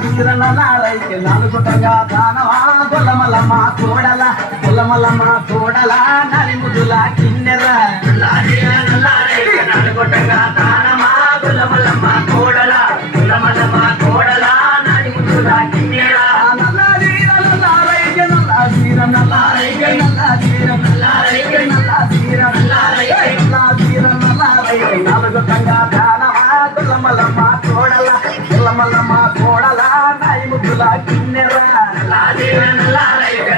వీరనలారైతే నలుగుటగా దానవా గొల్లమల్లమ్మ కోడల గొల్లమల్లమ్మ కోడల నలిముదుల కిన్నెర నలుగుటగా దానమా గొల్లమల్లమ్మ కోడల గొల్లమల్లమ్మ కోడల నలిముదుల కిన్నెర నలుగుటంగా దానవా గొల్లమల్లమ్మ కోడల గొల్లమల్లమ్మ కోడల నలిముదుల కిన్నెర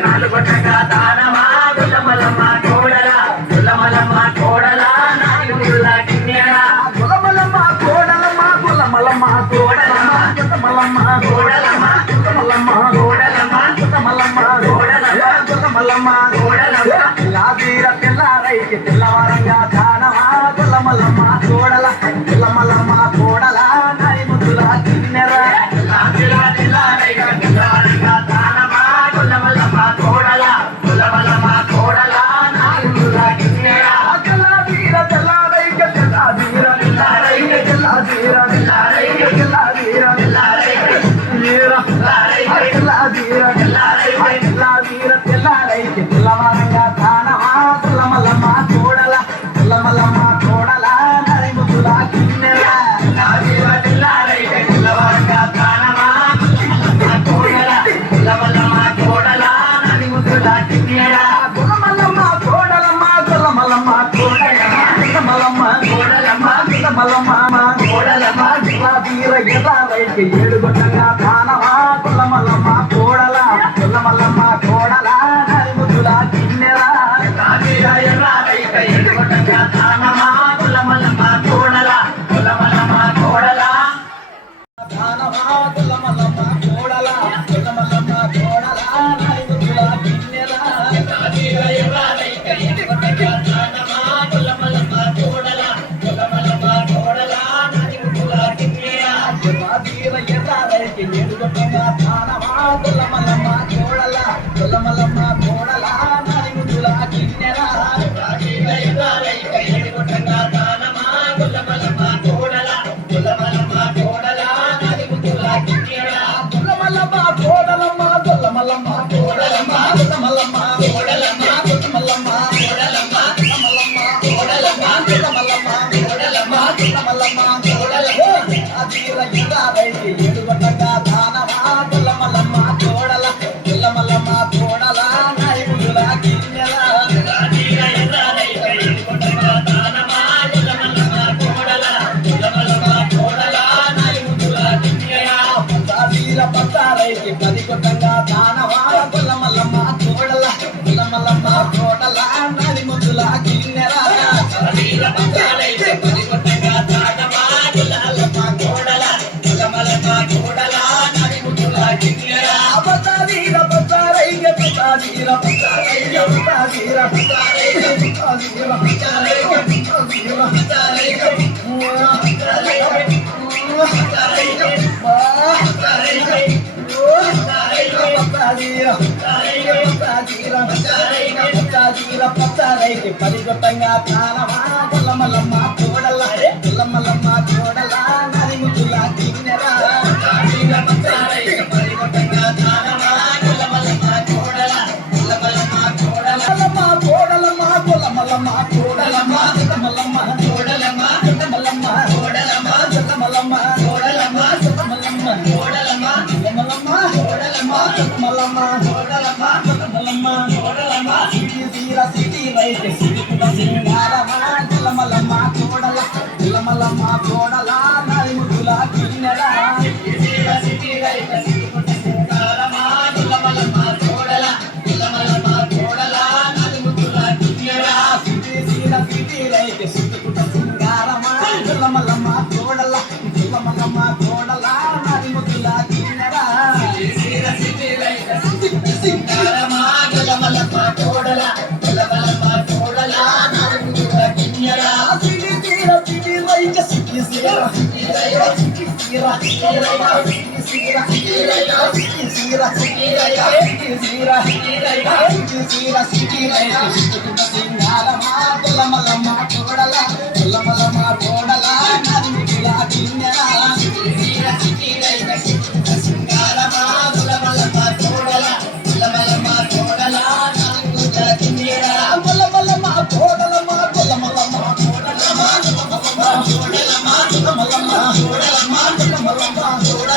నలుగుటంగా దానమా గొల్లమల్లమ్మ కోడల గొల్లమల్లమ్మ కోడల నలిముదుల కిన్నెర గొల్లమల్లమ్మ కోడలమ్మ గొల్లమల్లమ్మ కోడలమ్మ గొల్లమల్లమ్మ కోడలమ్మ గొల్లమల్లమ్మ కోడలమ్మ గొల్లమల్లమ్మ కోడలమ్మ గొల్లమల్లమ్మ కోడలమ్మ లాదీర తెల్లారైకి తెల్లవారంగా దానమా గొల్లమల్లమ్మ కోడల గొల్లమల్లమ్మ కోడల నలిముదుల కిన్నెర లాదీర తెల్లారైకి తెల్లవారంగా దానమా గొల్లమల్లమ్మ కోడల గొల్లమల్లమ్మ కోడల నలిముదుల కిన్నెర లాదీర తెల్లారైకి తెల్లాదీర తెల్లారైకి తెల్లాదీర తెల్లారైకి తెల్లాదీర తెల్లారైకి తెల్లారైకి తెల్లవారంగా దానమా గొల్లమల్లమ్మ కోడల గొల్లమల్లమ్మ కోడల నలిముదుల కిన్నెర తెల్లారైకి తెల్లవారంగా దానమా కోడల గొల్లమల్లమ్మ కోడల నలిముదుల కిన్నెర గొల్లమల్లమ్మ కోడలమ్మ గొల్లమల్లమ్మ కోడలమ్మ గొల్లమల్లమ్మ కోడలమ్మ గొల్లమల్లమ్మ కోడలమ్మ వీర ఎర్రారైకి ఏడుగొట్టంగా దానమా గొల్లమల్లమ్మ కోడల గొల్లమల్లమ్మ కోడల నలిముదుల కిన్నెర ఎర్రారైకి ఏడుగొట్టంగా దానమా గొల్లమల్లమ్మ కోడల గొల్లమల్లమ్మ కోడల దానమా గొల్లమల్లమ్మ కోడల గొల్లమల్లమ్మ కోడల నలిముదుల కిన్నెర ఎర్రారైకి ఏడుగొట్టంగా దానమా గొల్లమల్లమ్మ కోడల గొల్లమల్లమ్మ కోడల నలిముదుల కిన్నెర ఎర్రారైకి ఏడుగొట్టంగా దానమా గొల్లమల్లమ్మ కోడల గొల్లమల్లమ్మ కోడల నలిముదుల కిన్నెర ఎర్రారైకి ఏడుగొట్టంగా దానమా గొల్లమల్లమ్మ కోడల గొల్లమల్లమ్మ కోడల నలిముదుల కిన్నెర గొల్లమల్లమ్మ కోడలమ్మ గొల్లమల్లమ్మ కోడలమ్మ గొల్లమల్లమ్మ కోడలమ్మ గొల్లమల్లమ్మ కోడలమ్మ గొల్లమల్లమ్మ కోడలమ్మ గొల్లమల్లమ్మ కోడలమ్మ గొల్లమల్లమ్మ కోడలమ్మ అదీర ఎర్రారైకి ఏడుగొట్టంగా దానమా గొల్లమల్లమ్మ కోడల గొల్లమల్లమ్మ కోడల నలిముదుల కిన్నెర ఎర్రారైకి ఏడుగొట్టంగా దానమా గొల్లమల్లమ్మ కోడల గొల్లమల్లమ్మ కోడల నలిముదుల కిన్నెర అదీర పత్తారైకి పదిగొట్టంగా దానమా గొల్లమల్లమ్మ కోడల గొల్లమల్లమ్మ కోడల నలిముదుల కిన్నెర అదీర పత్తారైకి పదిగొట్టంగా దానమా గొల్లమల్లమ్మ కోడల గొల్లమల్లమ్మ కోడల నలిముదుల కిన్నెర పత్తాదీర పత్తారైకి పత్తాదీర పత్తారైకి పత్తాదీర పత్తారైకి పత్తాదీర పత్తారైకి పత్తాదీర పత్తారైకి పత్తారైకి పదిగొట్టంగా దానమా గొల్లమల్లమ్మ కోడల గొల్లమల్లమ్మ కోడల నలిముదుల కిన్నెర పత్తారైకి పదిగొట్టంగా దానమా గొల్లమల్లమ్మ కోడల గొల్లమల్లమ్మ కోడల కోడలమ్మ గొల్లమల్లమ్మ కోడలమ్మ గొల్లమల్లమ్మ కోడలమ్మ గొల్లమల్లమ్మ కోడలమ్మ గొల్లమల్లమ్మ కోడలమ్మ గొల్లమల్లమ్మ కోడలమ్మ గొల్లమల్లమ్మ కోడలమ్మ గొల్లమల్లమ్మ కోడలమ్మ గొల్లమల్లమ్మ కోడలమ్మ సిటీ రైట్ సిరిపుట సింగారమా గొల్లమల్లమ్మ కోడల గొల్లమల్లమ్మ కోడల నలిముదుల కిన్నెర సిటీ రైట్ సిరిపుట సింగారమా గొల్లమల్లమ్మ కోడల గొల్లమల్లమ్మ కోడల నలిముదుల కిన్నెర సిటీ రైట్ సిరిపుట సింగారమా గొల్లమల్లమ్మ కోడల గొల్లమల్లమ్మ కోడల నలిముదుల కిన్నెర సిటీ రైట్ సిరిపుట సింగారమా గొల్లమల్లమ్మ కోడల గొల్లమల్లమ్మ కోడల నలిముదుల కిన్నెర సిటీ రైట్ సిటీ గొల్లమల్లమ్మ కోడల గొల్లమల్లమ్మ కోడల నలిముదుల కిన్నెర మల్లమ్మ చూడలమ్మ మల్లమ్మ చూడ